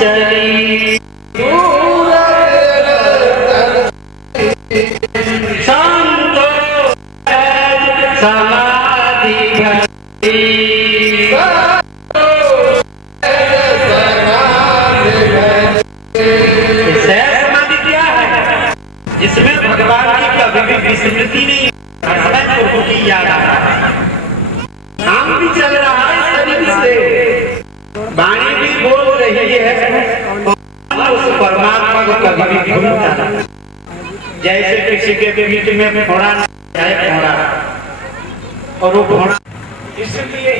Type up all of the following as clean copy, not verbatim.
चली संतो समाधि समाधि क्या है? जिसमें भगवान की कभी भी विस्मृति नहीं, प्रभु की याद आ रहा है, काम भी चल रहा है शरीर से, वाणी भी बोल रही है, उस परमात्मा को कभी भी भूलता नहीं। जैसे किसी के पीठ में घोड़ा है, घोड़ा और वो घोड़ा, इसलिए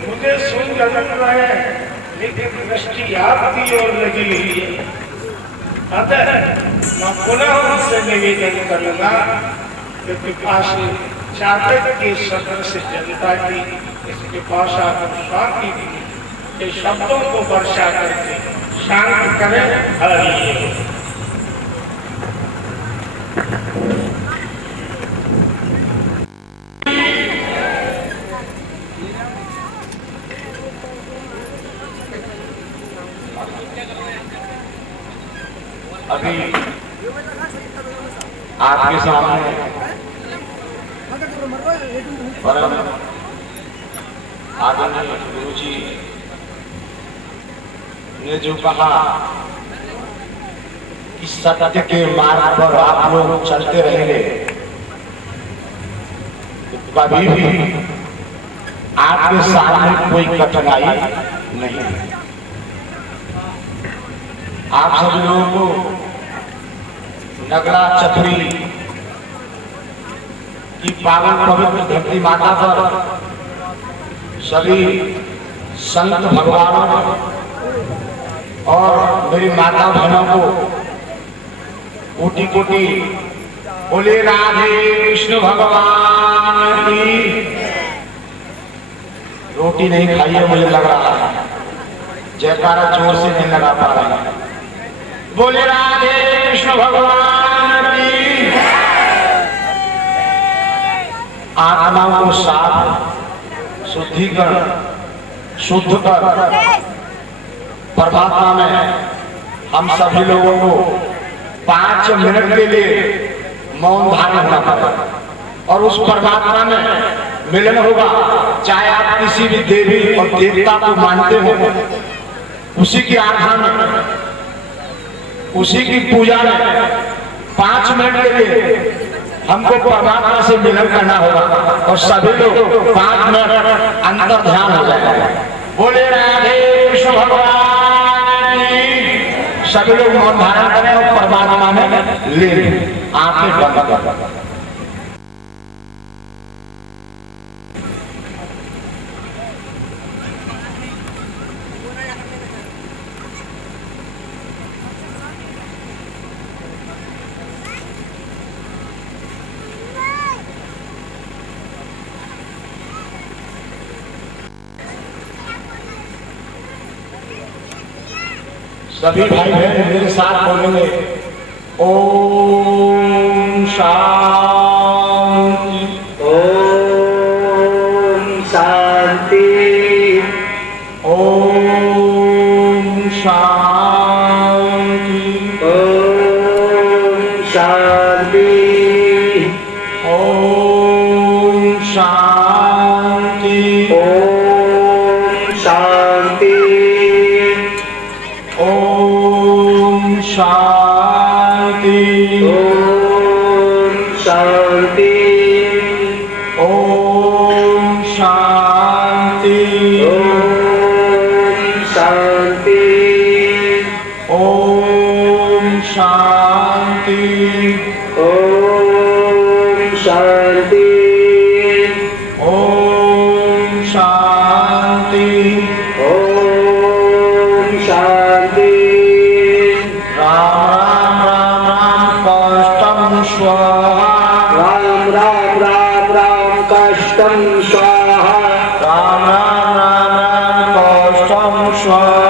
मुझे सुन लग रहा है, लेकिन दृष्टि आपकी ओर लगी हुई है। अतः मैं पुनः उनसे निवेदन करूंगा कि पिपासी चातक के सदन से जनता की इस पिपासा को शांति के शब्दों को वर्षा करके शांत करें। हरि अभी आपके सामने परम आदरणीय गुरु जी ने जो कहा कि सत्य के मार्ग पर आप लोग चलते रहेंगे तो कभी भी आपके सामने कोई कठिनाई नहीं। आप सभी लोगों को नगरा चक्री की पावन पवित्र धरती माता पर सभी संत भगवानों और मेरी माता बहनों को कोटि कोटि बोले राधे कृष्ण भगवान की। रोटी नहीं खाई है, मुझे लग रहा है जयकारा जोर से नहीं लगा पा रहा है। बोले राधे कृष्ण भगवान की। आत्मा को साफ शुद्धिकरण शुद्ध कर परमात्मा में हम सभी लोगों को 5 मिनट के लिए मौन धारण करना पड़ेगा और उस परमात्मा में मिलन होगा। चाहे आप किसी भी देवी और देवता को मानते हो, उसी की आराधना में, उसी की पूजा में 5 मिनट के लिए हमको परमात्मा से मिलन करना होगा और सभी लोग 5 मिनट अंतर ध्यान हो जाएगा। बोले राधे कृष्ण भगवान की। सभी लोग मौन धारण करें और परमात्मा में ले आंखें बंद कर। सभी भाई बहन मेरे साथ बोलेंगे ओम शांति, ओम शांति, ओम शांति, ओम शांति, ओम शांति, ओम शांति, ओम शांति, ओम शांति, ओम शांति, ओम शांति, ओम शांति, ओम शांति, ओम शांति, ओम शांति। राम राम राम राम कष्टम स्वाहा, राम राम राम राम कष्टम स्वाहा, राम राम राम राम कष्टम स्वाहा,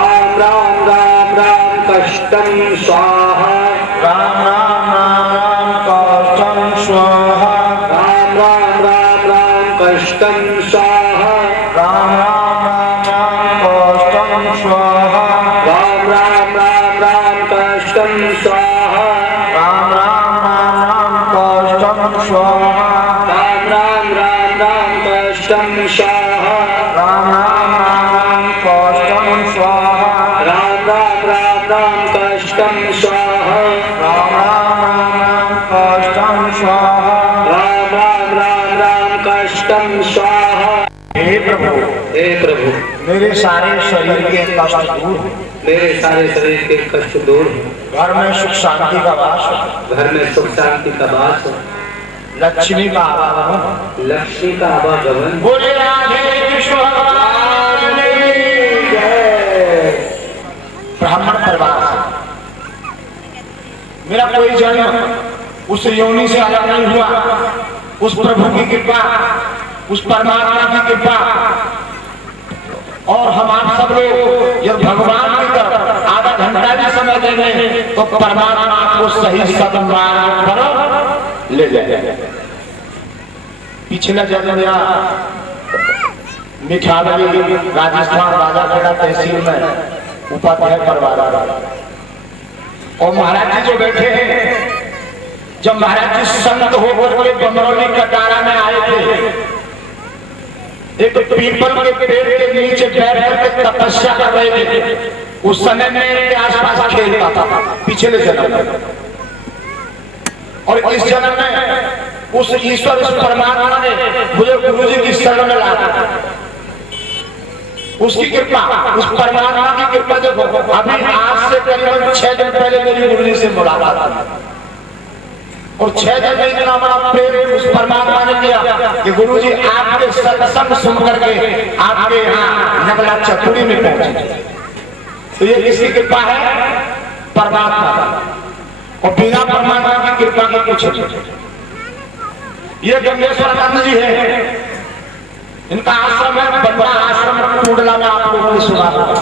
राम राम राम राम कष्टम स्वाहा, राम राम राम कष्टम स्वाहा, राम राम राम राम कष्टम स्वाहा, राम राम राम कष्टम स्वाहा। कष्टम स्वाहा राम राम कष्टम स्वाहा राम राम राम राम कष्टम स्वाहा राम राम कष्टम स्वाहा राम राम राम राम कष्टम स्वाहा। हे प्रभु मेरे सारे शरीर के कष्ट दूर हो। मेरे सारे शरीर के कष्ट दूर हो। घर में सुख शांति का वास हो। घर में सुख शांति का वास हो। लक्ष्मी का आवागमन हो। लक्ष्मी का आवागमन। बोले राधे कृष्ण भगवान की जय। ब्राह्मण परिवार से मेरा कोई जन्म उस योनि से अलग नहीं हुआ। उस प्रभु की कृपा, उस परमात्मा की कृपा, और हम आप सब लोग जब भगवान की तरफ आधा घंटा भी समय देंगे तो परमात्मा आपको सही सदमार्ग पर ले जाएगा। पिछला जन्म मेरा मिठावली राजस्थान बाजाखेड़ा तहसील में उपाध्याय परिवार, और महाराज जी जो बैठे हैं, जब महाराज जी संत होकर के बमरौली कटारा में आए थे, एक पीपल के पेड़ के नीचे बैठ करके तपस्या कर रहे थे। उस समय में इनके आसपास खेलता था पिछले जन्म में, और इस जन्म में उस ईश्वर, उस परमात्मा ने मुझे गुरु जी की शरण में ला दिया। उसकी कृपा, उस परमात्मा की कृपा देखो। अभी आज से करीबन 6 दिन पहले मेरी गुरु जी से मुलाकात हुई, और 6 दिन में इतना बड़ा प्रेम उस परमात्मा ने किया कि गुरु जी आपके सत्संग सुन करके आपके यहाँ नगला चतुरी में पहुंचे। तो ये किसकी कृपा है? परमात्मा का। और बिना परमात्मा की कृपा के कुछ नहीं। ये गंगेश्वरानंद जी है, इनका आश्रम है बंदा आश्रम टूडला में, आप लोगों ने सुना होगा।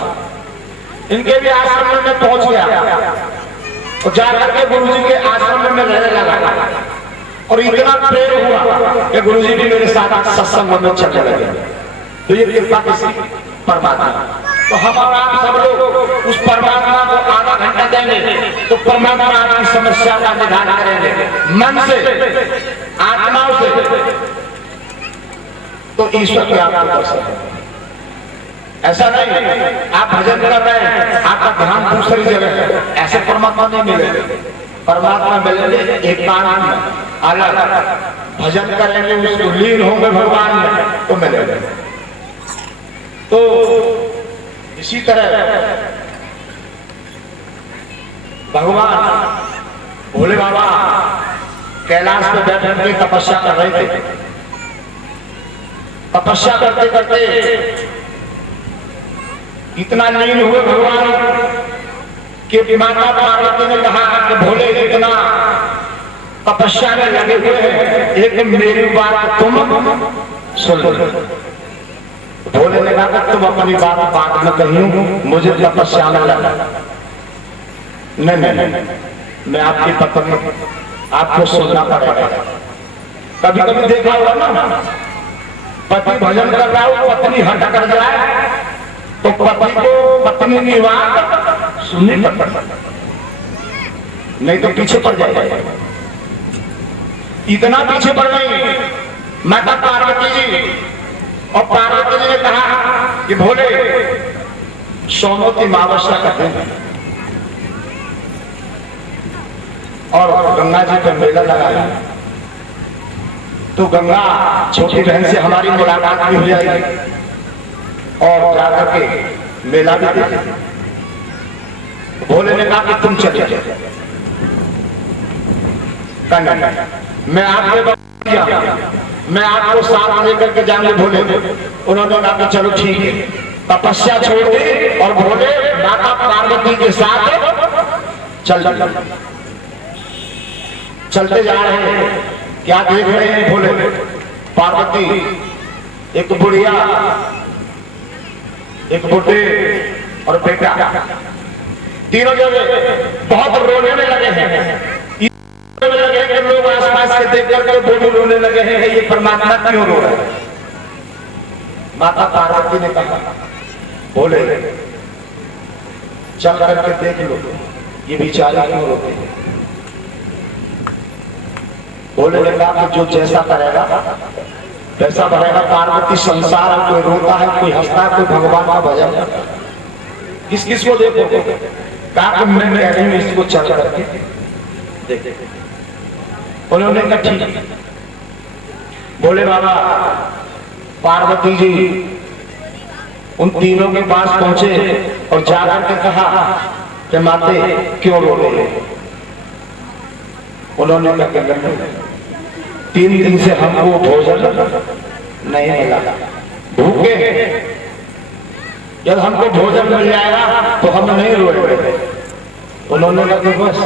इनके भी आश्रम में पहुंच गया और जाकर के गुरु जी के आश्रम में रहने लगा, और इतना प्रेम हुआ कि गुरु जी भी मेरे साथ सत्संग में चलने लगे। तो ये कृपा किसकी? परमात्मा। तो हम और आप सब लोग उस परमात्मा को आधा घंटा देंगे तो परमात्मा आपकी समस्या का निदान करेंगे मन से, आत्माओं से, तो ईश्वर के आपको दर्शन है। ऐसा नहीं आप भजन कर रहे हैं, आपका ध्यान दूसरी जगह है, ऐसे परमात्मा नहीं मिलेंगे। परमात्मा मिलेंगे एकांत में, अलग भजन करेंगे, उसको लीन होंगे भगवान में तो मिलेंगे। तो इसी तरह भगवान भोले बाबा कैलाश पे बैठ करके तपस्या कर रहे थे। तपस्या करते करते इतना लीन हुए भगवान कि माता पार्वती ने कहा कि भोले इतना तपस्या में लगे हुए हैं, एक मेरी बात तुम सुन लो। भोले ने कहा तुम अपनी बात बाद में कही, मुझे तपस्या में लगा। नहीं, मैं आपकी पत्नी, आपको सुनना पड़ेगा। कभी कभी देखा होगा ना, पति भजन कर रहा हो, पत्नी हट कर जाए तो पति को पत्नी की बात सुननी पड़ती, नहीं तो पीछे पड़ जाएगा। इतना पीछे पड़ गई माता पार्वती जी, और पार्वती जी ने कहा कि भोले सोमवती अमावस्या करते हैं और गंगा जी पर मेला लगाया, तो गंगा छोटी बहन से हमारी मुलाकात भी हो जाएगी और जाकर के मेला भी देखेंगे। भोले ने कहा कि तुम चले जाओ। मैं आपको साथ लेकर के जाने भोले। उन्होंने कहा कि चलो ठीक है। तपस्या छोड़ दी और भोले माता पार्वती के साथ चलते जा रहे हैं। क्या देख रहे हैं भोले? पार्वती, एक बुढ़िया, एक बुढ़े और बेटा, तीनों जगह बहुत रोने में लगे हैं। लगे कि लोग आसपास के देख करके बोली रोने लगे हैं, ये परमात्मा क्यों रो रहा है? माता पार्वती ने कहा बोले चल करके देख लो ये बेचारे क्यों रोते हैं। बोले ने कहा कि जो जैसा करेगा पैसा भरेगा पार्वती संसार है, कोई रोता है, कोई हंसता है, कोई भगवान का भजन करता है। किस किस को देखो कहा मैं कह रही हूँ इसको चल करके देख। उन्होंने कहा ठीक। बोले बाबा पार्वती जी उन तीनों के पास पहुंचे और जाकर के कहा कि माते क्यों रो रहे हैं। उन्होंने कहा 3 दिन से हमको भोजन नहीं मिला, भूखे हैं, जब हमको भोजन मिल जाएगा तो हम नहीं रोएंगे। उन्होंने कहा बस।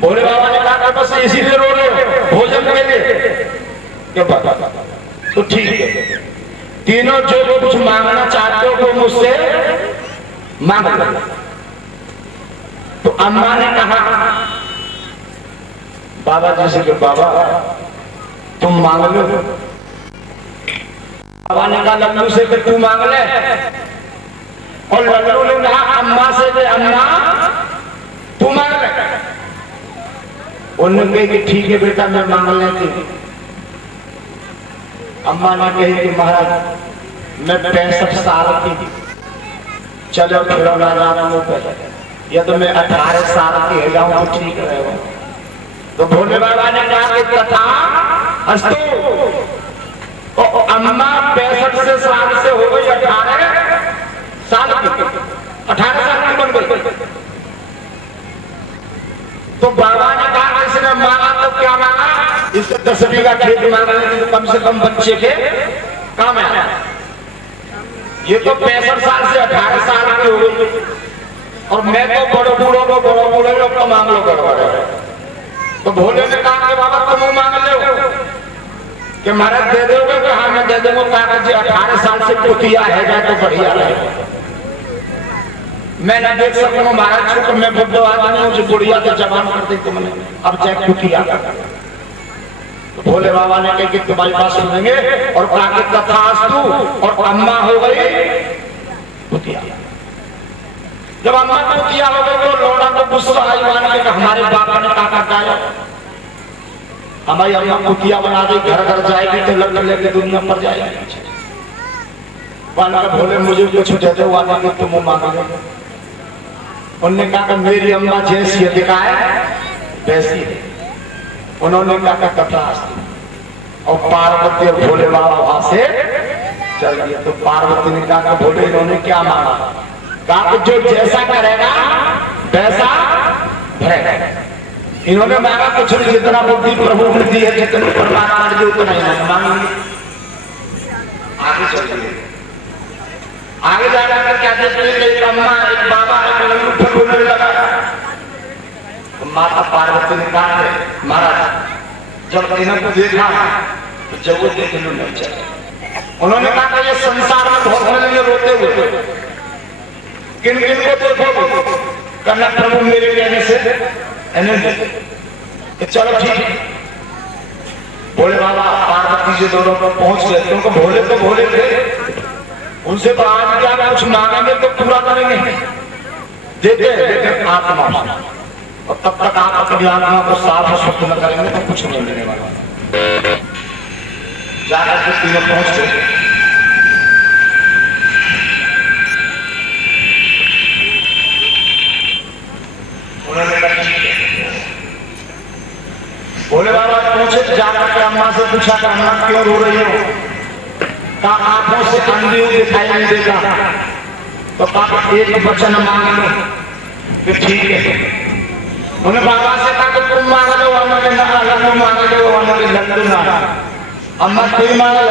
भोले बाबा ने कहा बस इसीलिए रो रहे हो भोजन के लिए क्या बात। तो ठीक है, तीनों जो कुछ मांगना चाहते हो वो मुझसे मांग लो। तो अम्मा ने कहा बाबा जी से कि बाबा तुम मांग लो। बाबा ने कहा लल्लू से कि तू मांग ले, और लल्लू ने कहा अम्मा से कि अम्मा तू मांग ले। उन्होंने कहा कि ठीक है बेटा मैं मांग लेती हूँ। अम्मा ने कही कि महाराज मैं 65 साल की, चलो फिर ना जाना, या तो मैं 18 साल की हो जाऊं तो ठीक रहेगा। तो भोले बाबा ने कहा कि तथा अस्तु। अम्मा 65 साल से हो गई 18 साल की, 18 साल की बन गई। तो बाबा ने कहा इसने मांगा तो क्या मांगा, इससे 10 बीघा खेत मांगा तो कम से कम बच्चे के काम आया। ये तो 65 साल से 18 साल की हो गई, और मैं तो बड़ो बूढ़ो लोग का मांग लो गड़बड़ है। तो भोले ने कहा कि बाबा तुम मांग लो कि महाराज दे दोगे कि हाँ मैं दे दूंगा। कहा जी 18 साल से कुतिया है जाए तो बढ़िया रहे। मैं ना देख सकता हूँ महाराज को, मैं बुढ़ो आदमी हूँ जो बुढ़िया तो जवान कर दी तुमने, अब चाहे कुतिया। तो भोले बाबा ने कहा कि तुम्हारी बात सुनेंगे, और कहा कि तथास्तु। और अम्मा हो गई कुतिया। जब अम्मा कुतिया हो गई तो लौड़ा तो गुस्सा आई मान के हमारे बाबा ने कहा गाया हमारी अम्मा कुतिया बना दी, घर घर जाएगी तो लड़ लेके दुनिया पर जाएगी। भोले मुझे कुछ दे दो आने के तुम मांगोगे। उन्होंने कहा मेरी अम्मा जैसी दिखाए वैसी है। उन्होंने कहा तथास्तु। और पार्वती और भोले बाबा वहां से चल गए। तो पार्वती ने कहा भोले इन्होंने क्या मांगा, कहा जो जैसा करेगा वैसा भरेगा। इन्होंने मांगा कुछ नहीं, जितना बुद्धि प्रभु ने दी है, जितनी परमात्मा ने दी उतना ही मांगेंगे। आगे चलिए, आगे जाकर क्या देखते हैं, एक अम्मा एक बाबा एक लल्लू रोने लगा। तो माता पार्वती ने कहा महाराज जब इन्हों को देखा तो जगत देख नहीं चले। उन्होंने कहा ये संसार में बहुत मिलेंगे रोते हुए, किन किन को देखो करना प्रभु मेरे कहने से चलो ठीक है। भोले बाबा पार्वती जी दोनों पर पहुंच गए, क्योंकि भोले तो भोले थे, उनसे तो आज क्या कुछ मांगेंगे तो पूरा करेंगे, देते आत्मा। और तब तक आप अपनी आत्मा को साफ और शुद्ध न करेंगे तो कुछ नहीं मिलने वाला। जाकर के तीनों पहुंच गए। भोले बाबा पहुंचे, जाकर के अम्मा से पूछा कि अम्मा क्यों रो रही हो। कहा आंखों से अंधी दिखाई नहीं देता। तो कहा एक वचन मांग लो कि ठीक है। उन्हें बाबा से कहा कि तुम मांग लो, अम्मा ने कहा लल्लू मांग लो, अम्मा ने लल्लू ना, अम्मा तुम मांग लो।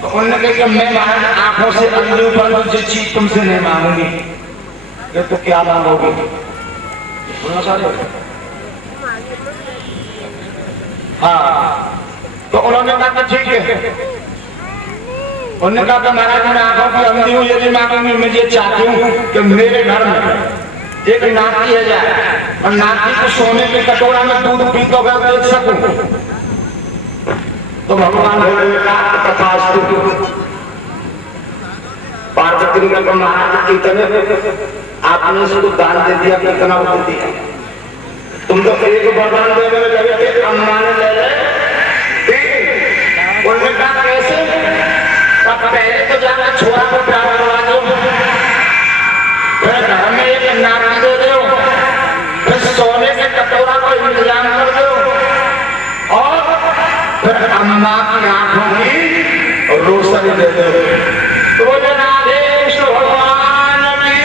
तो उन्होंने कहा कि मैं महाराज आंखों से अंधी पर जो चीज तुमसे नहीं मांगूंगी। ये तो क्या मांगोगे, बोलना चाहते। हाँ, तो उन्होंने कहा ठीक है। उन्होंने कहा कि महाराज मैं आंखों की अंधी हूँ, यदि मांगूंगी मैं ये चाहती हूँ कि मेरे घर में एक नाती है जाए, और नाती को सोने के कटोरा में दूध पीते हुए देख सकूं। तो भगवान भोले कहा तथास्तु। पार्वती ने कहा महाराज कितने आपने इसको दान दे दिया, कितना वो दे दिया। तुम तो एक वरदान देने में लगे थे, अम्मा ने ले ले बोलने का कैसे? तब पहले तो जाकर छोरा को प्यार करवा दो, फिर घर में एक नारी दे दो, फिर सोने के कटोरा को इंतजाम कर दो और फिर अम्मा की आंखों की रोशनी दे दो। तो जनादेश भगवान की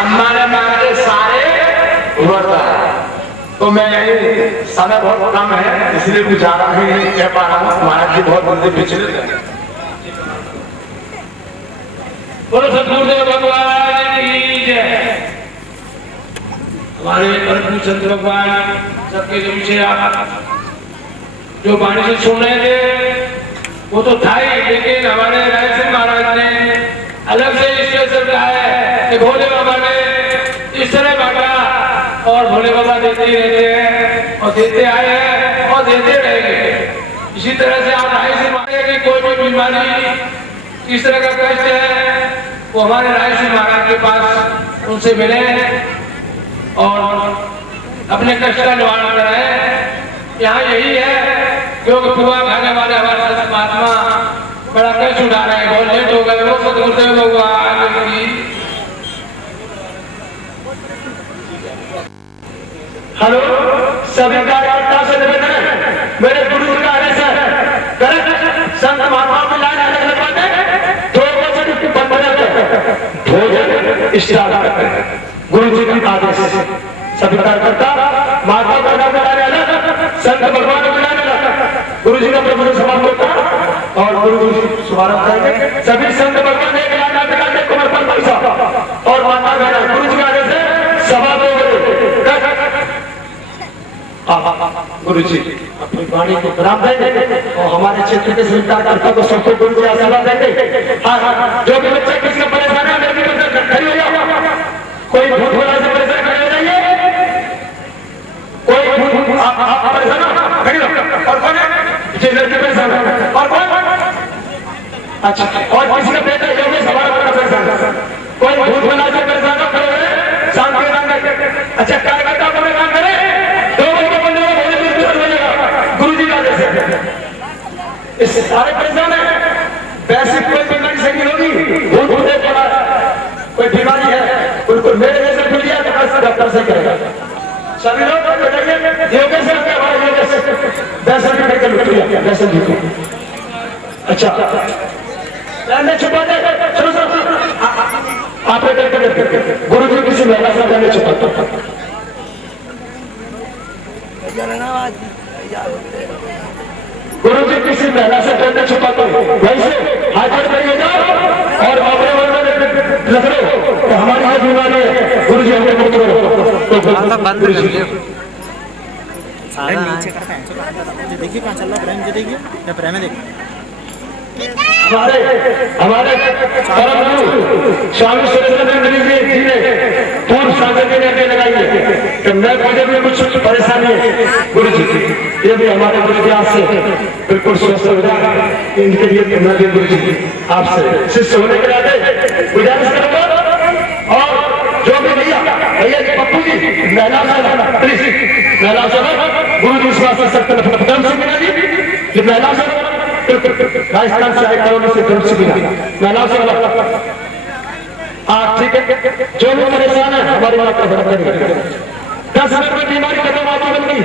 अम्मा ने मांगे सारे वरदान। तो मैं यही, समय बहुत कम है इसलिए कुछ ज्यादा नहीं कह पा रहा हूँ, महाराज जी बहुत बंदे पिछले गए। बोलो सतगुरुदेव भगवान की जय। हमारे परम चंद्र भगवान सबके जो विषय आप जो वाणी से सुन रहे थे वो तो था ही, लेकिन हमारे राय सिंह महाराज ने अलग से स्पेशल कहा है कि भोले बाबा ने इस तरह बांटा और भोले बाबा देते ही रहते हैं और देते आए हैं और देते रहेंगे। इसी तरह से आप राय सिंह महाराज की कोई भी बीमारी इस तरह का कष्ट है वो हमारे राय सिंह महाराज के पास उनसे मिले और अपने कष्ट का निवारण कराए। यहाँ यही है क्योंकि पुआ खाने वाले हमारे महात्मा बड़ा कष्ट उठा रहे हैं, बहुत लेट हो गए। वो सतगुरुदेव भगवान की। हेलो सभी कार्यकर्ता से निवेदन है, मेरे गुरु जी का आदेश है, करेक्ट संत महात्मा में लाइन अलग लगवाते हैं, 2 बजे भोजन स्टार्ट करते हैं। गुरु जी का आदेश, सभी कार्यकर्ता महात्मा का नाम बुलाने अलग, संत भगवान को बुलाने अलग। गुरु जी का प्रवचन समाप्त होता और गुरु जी शुभारंभ करेंगे। सभी संत भगवान एक लाइन बिठाते कुमरपन पैसा और माता बहना। गुरु जी का आदेश है सभा 2 बजे। गुरु जी अपनी वाणी को विराम देंगे और हमारे क्षेत्र के सभी कार्यकर्ता को सबको गुरु जी आशीर्वाद देंगे। हाँ, जो भी बच्चे किसका परेशान है मेरे भी खड़ी हो जाओ, कोई भूत भुला से परेशान खड़े हो जाइए, कोई भूत आप परेशान हो खड़ी हो। और कौन है जी लड़की परेशान है और कौन? अच्छा, और किसी का बेटा योगेश हमारा बड़ा परेशान है, कोई भूत भुला से परेशान हो खड़े हुए शांति रंग। अच्छा, कार्यकर्ता अपने काम करें, इससे सारे परेशान है। वैसे कोई बीमारी सही होगी, भूत होने पड़ा कोई बीमारी है बिल्कुल मेरे जैसे खुल गया तो बस डॉक्टर से करेगा। सभी लोग बताइए योगेश से क्या हुआ? योगेश वैसे भी मेडिकल उठ गया वैसे भी। अच्छा करने छुपा दे, सुनो सुनो आप गुरु जी किसी महिला से करने छुपा गुरु जी किसी महिला से करने छुपाते हो, वैसे हाजिर करिए जाओ और अपने मन में रख लो तो हमारी हाथ बीमारी है। गुरु जी हमें मुक्त करो। देखिए कहाँ चल रहा प्रेम, देखिए क्या प्रेम है, देखिए हमारे परम गुरु स्वामी सुरेंद्र जी ने पूर्व सांसद के लिए लगाई है कि मैं मुझे भी कुछ परेशानी है गुरु जी की, ये भी हमारे गुरु जी आपसे बिल्कुल स्वस्थ हो जाए। इनके लिए मैं भी गुरु जी आपसे शिष्य होने के नाते गुजारिश करूंगा। और जो भी भैया पप्पू जी महिला प्लीज महिला गुरु जी विश्वास जी महिला राजस्थान से आए करोड़ से तरफ से मिला महिलाओं से ठीक है। जो भी परेशान है हमारी बात का बराबर करिए। 10 मिनट में बीमारी खत्म आती बन गई।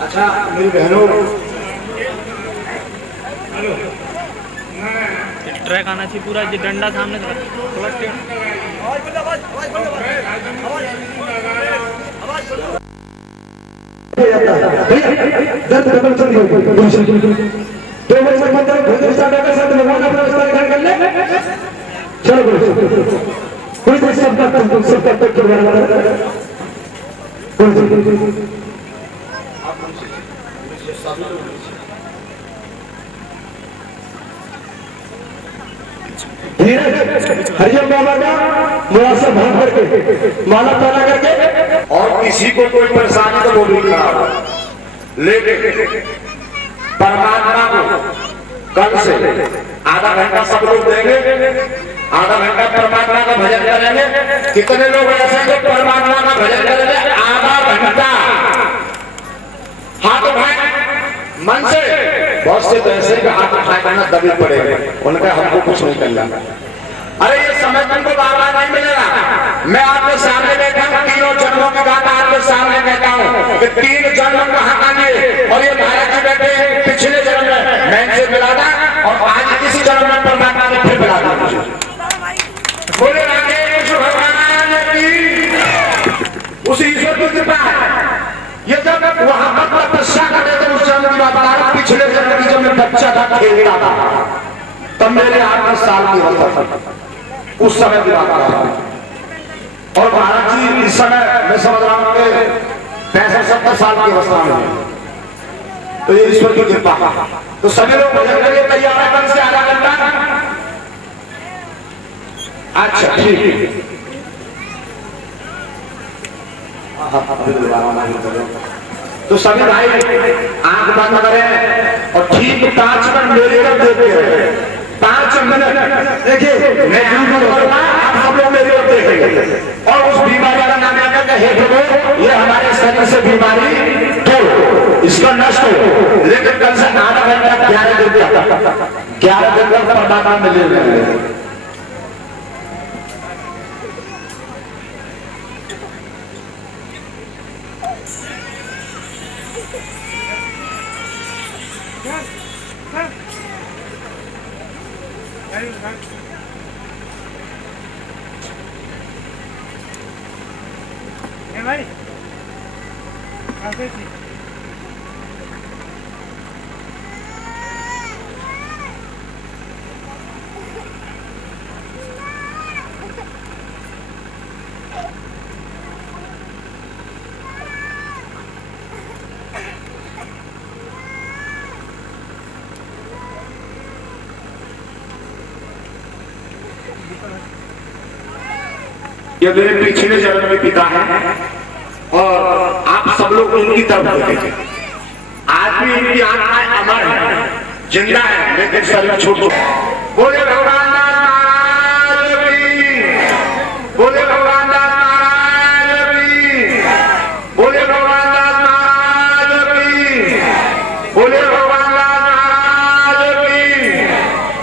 अच्छा मेरी बहनों ट्रैक आना चाहिए पूरा, जो डंडा सामने थोड़ा चलो हरिजन बाबा का मुनासिब भाग करके माला ताला करके, और किसी को कोई परेशानी तो वो भी खराब, लेकिन परमात्मा को कल से आधा घंटा सब लोग देंगे, आधा घंटा परमात्मा का भजन करेंगे। कितने लोग ऐसे हैं जो परमात्मा का भजन करेंगे आधा घंटा? हाथ उठाए मन से। बहुत से तो ऐसे ही हाथ उठाए करना दबे पड़े, उनका हमको कुछ नहीं करना। अरे ये समय तुमको बार बार नहीं मिलेगा। मैं आपके सामने बैठा हूँ, तीनों जन्मों की बात आपके सामने कहता हूँ कि 3 जन्म कहाँ का लिए, और ये महाराज जी बैठे पिछले जन्म में मैं इनसे मिला था, और आज इसी जन्म में परमात्मा ने फिर मिला था मुझे। बोले राधे कृष्ण भगवान की, उसी ईश्वर की कृपा है। ये जब वहां पर तपस्या करते थे उस जन्म की बात बता रहा, पिछले जन्म की जब मैं बच्चा था, खेलता था, तब मेरे 8 साल की अवस्था था, उस समय की बात कर रहा हूं। और महाराज जी इस समय मैं समझ रहा हूं कि 65-70 साल की अवस्था में है। तो ये ईश्वर की कृपा। तो सभी लोग भजन के लिए तैयार है, कल से आधा घंटा। अच्छा ठीक है, तो सभी भाई आंख बंद करें और ठीक 5 मिनट मेरी तरफ देखते रहे। 5 मिनट देखिए, मैं आप सब लोग मेरी तरफ देखेंगे और उस बीमारी का नाम लेकर हे प्रभु ये हमारे शरीर से बीमारी दूर, इसका नष्ट हो। लेकिन कल से आधा घंटा 11 दिन तक 11 दिन तक परमात्मा मिले हुए। भाई आगे थी ये मेरे पिछले जन्म में पिता है और आप सब लोग उनकी तरफ देखेंगे। आज भी इनकी आत्माएं अमर है, जिंदा है, लेकिन शरीर छोड़। बोले भगवान महाराज की, बोले भगवान महाराज की, बोले भगवान महाराज की, बोले भगवान महाराज की,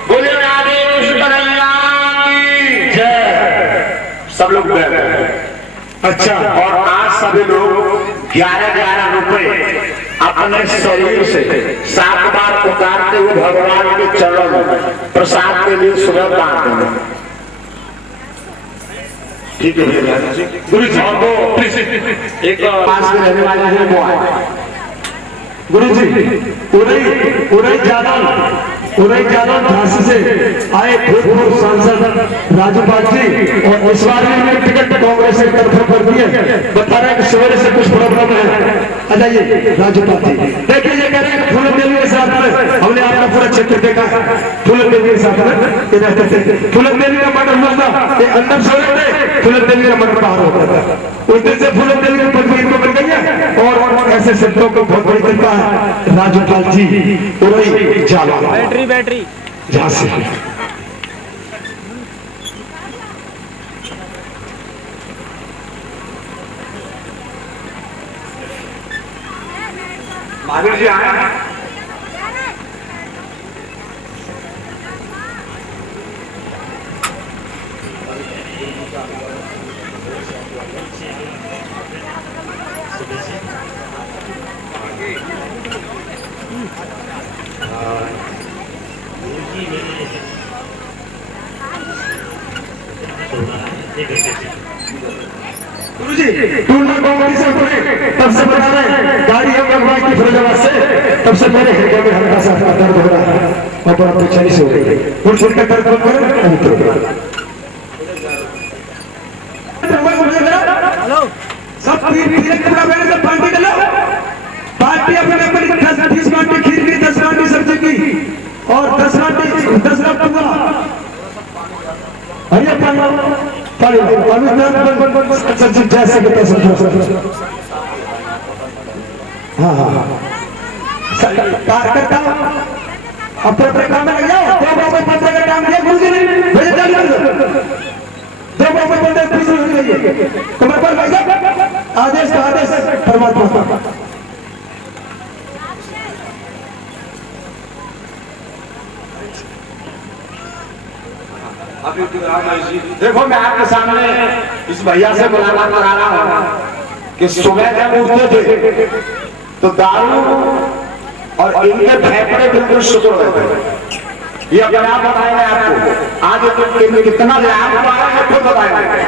बोले राधे कृष्ण कन्हैया की जय। सब लोग बैठ गए। अच्छा, और आज सभी लोग 11-11 रुपए अपने शरीर से 7 बार उतारते हुए भगवान के चरणों में प्रसाद के लिए सुबह उतारते हैं। ठीक है गुरु जी, और वो एक पास में रहने वाले हैं वो आए। गुरु जी उदय यादव झांसी से आए भूतपूर्व सांसद राजूपाल जी, और इस बार में टिकट कांग्रेस की तरफ पर दिए। बता रहे हैं कि सवेरे से कुछ प्रॉब्लम है। आ जाइए राजूपाल जी। देखिए ये कह रहे हैं फूल देवी के साथ में हमने आपका पूरा क्षेत्र देखा, फूल देवी के साथ में फूल देवी का मर्डर हुआ था, ये अंदर सो रहे थे, फूल देवी का मर्डर बाहर होता था। उस दिन से फूल देवी की पदवी इनको मिल गई है, और ऐसे शब्दों को बहुत बड़ी कृपा है राजूपाल जी उदय यादव बैटरी झांसी। महावीर जी आए। गुरुजी टूर्ना कॉम्पिटिशन हुए तब से बता रहे हैं, गाड़ी हम लगवाई थी फिरोजाबाद से, तब से मेरे हृदय में हल्का सा दर्द हो रहा है और बड़ा बेचैनी से हो रही है। फुल फुल का दर्द कम करें। हेलो सब पीर पीर पूरा मैंने सब पार्टी कर लो। बाल्टी अपने अपनी 20 बाल्टी खीर की, 10 बाल्टी सब्जी की और 10 बाल्टी 10 ग्राम पूरा अरे पानी सब्जी जैसे कि तैसे हाँ कार करता हूँ अपने काम में लग जाओ। 2 रुपए 15 का काम दिया गुरु जी ने भेजे डाल दो 2 रुपए 15 खुश हो जाइए तुम्हारे पर भाई साहब आदेश का आदेश परमात्मा का। देखो मैं आपके सामने इस भैया से मुलाकात करा रहा हूँ कि सुबह जब उठते थे तो दारू और इनके फेफड़े बिल्कुल शुक्र रहते थे। ये अपने आप बताएंगे आपको आज कितना लाभ हुआ है खुद बताएंगे।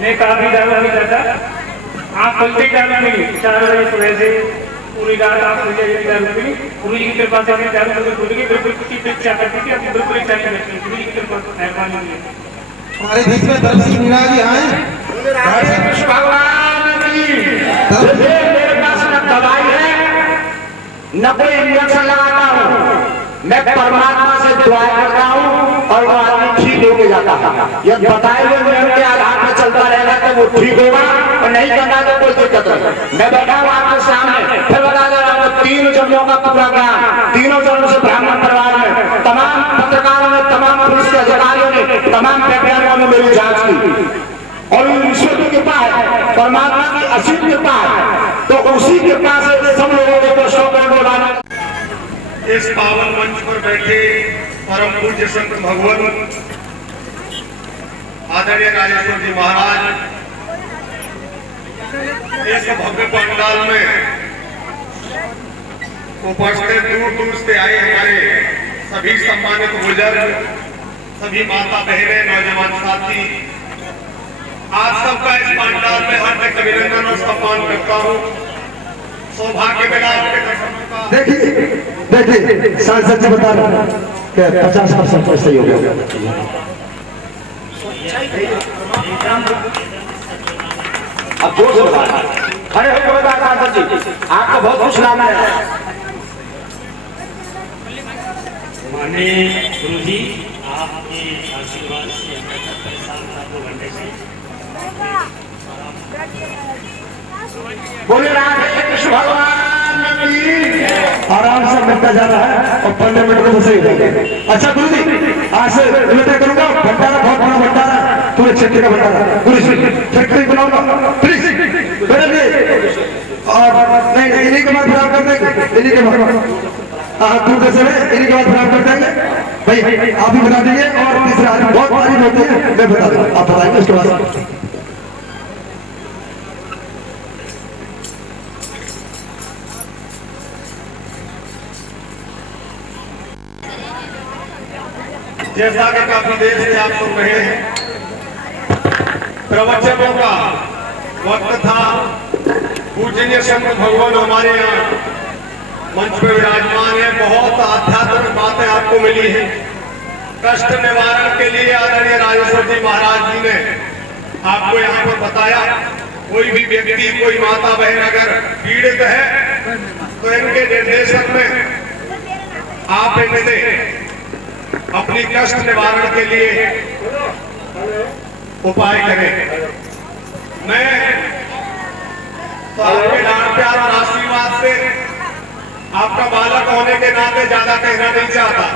मैं काफी दारू नहीं करता, आप खुलते दारू नहीं 4 बजे सुबह से पूरी रात आप मुझे दारू पी गुरु जी की कृपा से अपनी दारू मुझे खुद की बिल्कुल किसी पे इच्छा करती थी, अपनी बिल्कुल इच्छा नहीं करती। गुरु जी की कृपा मेहरबानी है। हमारे बीच में दर्शी मीरा जी आए। कृष्ण भगवान की मेरे पास न दवाई है न कोई इंजेक्शन लगाता हूँ, मैं परमात्मा से दुआ करता हूँ और वो आदमी ठीक होके जाता है। ये बताए हुए नियम के आधार पर चलता रहेगा तो वो ठीक होगा और नहीं करना तो कोई दिक्कत नहीं। मैं बैठा हूँ आपके सामने फिर बता दे रहा हूँ 3 जन्मों का पूरा ज्ञान, 3 जन्म से ब्राह्मण परिवार में तमाम पत्रकारों ने, तमाम पुलिस के अधिकारियों ने, तमाम वैज्ञानिकों ने मेरी जांच की और ईश्वर की कृपा है, परमात्मा की असीम कृपा है, तो उसी कृपा से सब लोगों के कष्टों को बोलाना। इस पावन मंच पर बैठे परम पूज्य संत भगवान आदरणीय राजेश्वर जी महाराज, इस भव्य पंडाल में उपस्थित दूर दूर से आए हमारे सभी सम्मानित बुजुर्ग, सभी माता बहनें, नौजवान साथी, आप सबका इस पंडाल में हार्दिक अभिनंदन और सम्मान करता हूँ। सौभाग्य मिला आपके दर्शनों का। देखिए सांसद जी बता रहे हैं कि 50% तो सही हो गया। अब जोर से बता खड़े होकर बता सांसद जी, आपको बहुत कुछ लाना है। माननीय गुरु जी, आपके आशीर्वाद से हमें 2 घंटे से बोले राधे कृष्ण भगवान की। आराम से मिलता जा रहा है और 15 मिनट में सही हो जाएगा। अच्छा गुरु जी आज से मैं तय करूंगा भंडारा बहुत बड़ा भंडारा पूरे क्षेत्र का भंडारा गुरु जी फैक्ट्री बनाऊंगा प्लीज और नहीं इन्हीं के बाद खराब कर देंगे, इन्हीं के बाद दूर कैसे इन्हीं के बाद खराब कर देंगे भाई, आप ही बता दीजिए। और तीसरा आदमी बहुत तारीफ होती है मैं बता दूँ, आप बताएंगे उसके बाद। जैसा कि काफी देर से आप सुन रहे हैं, प्रवचनों का वक्त था। पूजनीय संत भगवान हमारे यहाँ मंच पे विराजमान है। बहुत आध्यात्मिक बातें आपको मिली हैं। कष्ट निवारण के लिए आदरणीय राजेश्वर जी महाराज जी ने आपको यहाँ पर बताया, कोई भी व्यक्ति, कोई माता बहन अगर पीड़ित है तो इनके निर्देशन में आप इनसे अपनी कष्ट निवारण के लिए उपाय करें। मैं तो आपके लाड प्यार और आशीर्वाद से आपका बालक होने के नाते ज्यादा कहना नहीं चाहता।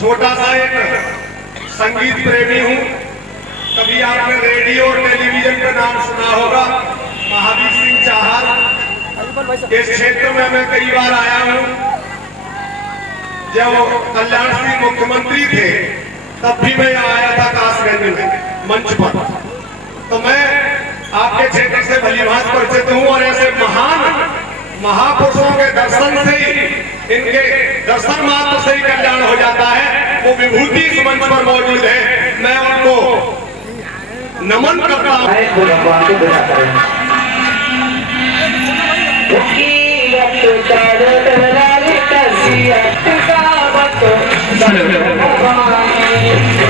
छोटा सा एक संगीत प्रेमी हूँ। कभी आपने रेडियो और टेलीविजन का नाम सुना होगा, महावीर सिंह चाहल। इस क्षेत्र में मैं कई बार आया हूँ। जब कल्याण सिंह मुख्यमंत्री थे तब भी मैं आया था कासगंज में मंच पर। तो मैं आपके क्षेत्र से भलीभांत परिचित हूँ और ऐसे महान महापुरुषों के दर्शन से ही, इनके दर्शन मात्र से ही कल्याण हो जाता है। वो विभूति इस मंच पर मौजूद है, मैं उनको नमन करता हूँ। Hello.